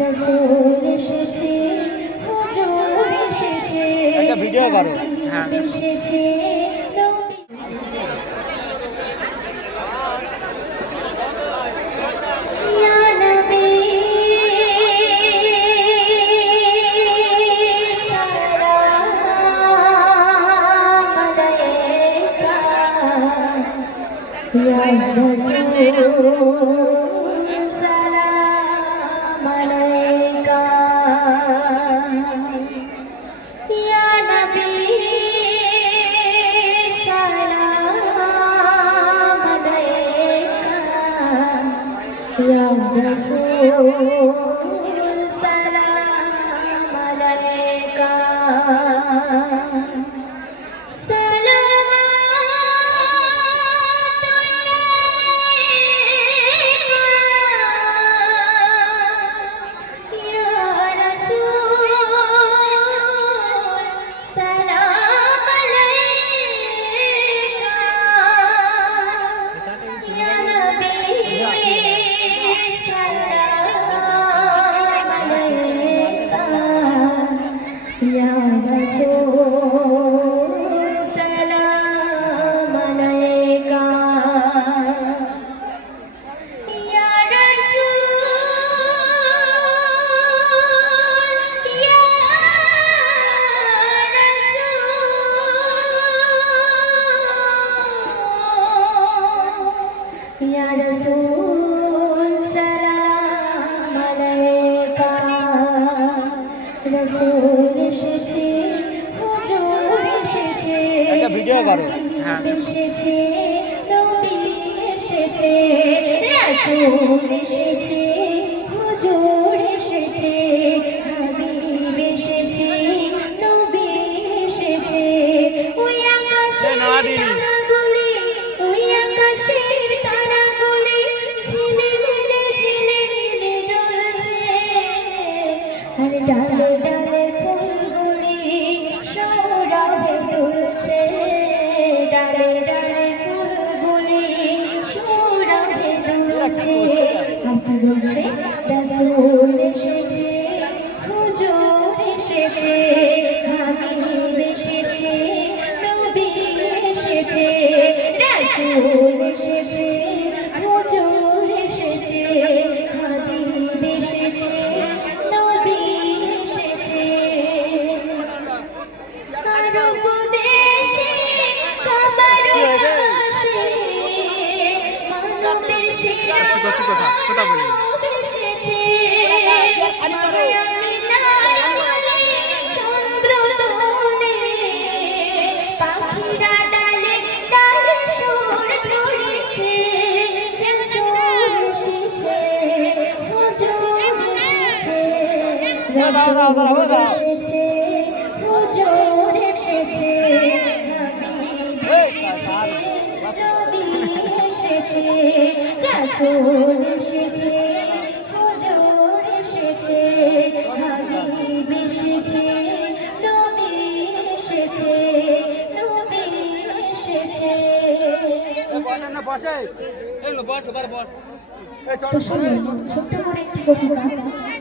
রাসূল এসেছে, হুজুর এসেছে, একটা ভিডিও করো। হ্যাঁ এসেছে নবী। ইয়া নবী সালাম আলাইকা, ইয়া রাসূল সালাম আলাইকা, ইয়া নবী সালাম আলাইকা, ইয়া রাসূল সালাম আলাইকা। Ya Rasul salam alaika, Ya Rasul, Ya Rasul, Ya Rasul salam alaika, রাসূল এসেছে, হুজুর এসেছে, একটা ভিডিও করো। হ্যাঁ এসেছে নবী এসেছে, রাসূল এসেছে, হুজুর এসেছে, হাবিব এসেছে, নবী এসেছে। ওই আকাশের তারাগুলি, ওই আকাশের তারাগুলি ঝিলিমিলি ঝিলিমিলি জ্বলছে, আর ডালে ডালে ফুলগুলি সৌরভে দুলছে, ডালে ডালে ফুলগুলি সৌরভে দুলছে। আপনি বলছে রাসূল এসেছে, হুজুর এসেছে, হাবিব এসেছে, নবী এসেছে, রাসূল এসেছে, হুজুর এসেছে, হাবিব এসেছে, নবী এসেছে। আরব দেশে কাবার আকাশে মানবের সেরা মানব এসেছে, মায়ামিনার কোলে চন্দ্র দোলে, পাখিরা ডালে ডালে সুর ধরেছে, রাসূল এসেছে, হুজুর এসেছে, রাসূল এসেছে, হুজুর এসেছে, হাবিব এসেছে, নবী এসেছে, রাসূল এসেছে, হুজুর এসেছে, হাবিব এসেছে, নবী এসেছে, নবী এসেছে। বসে বস বস। তো শুনুন ছোট্ট করে একটি কবিতা।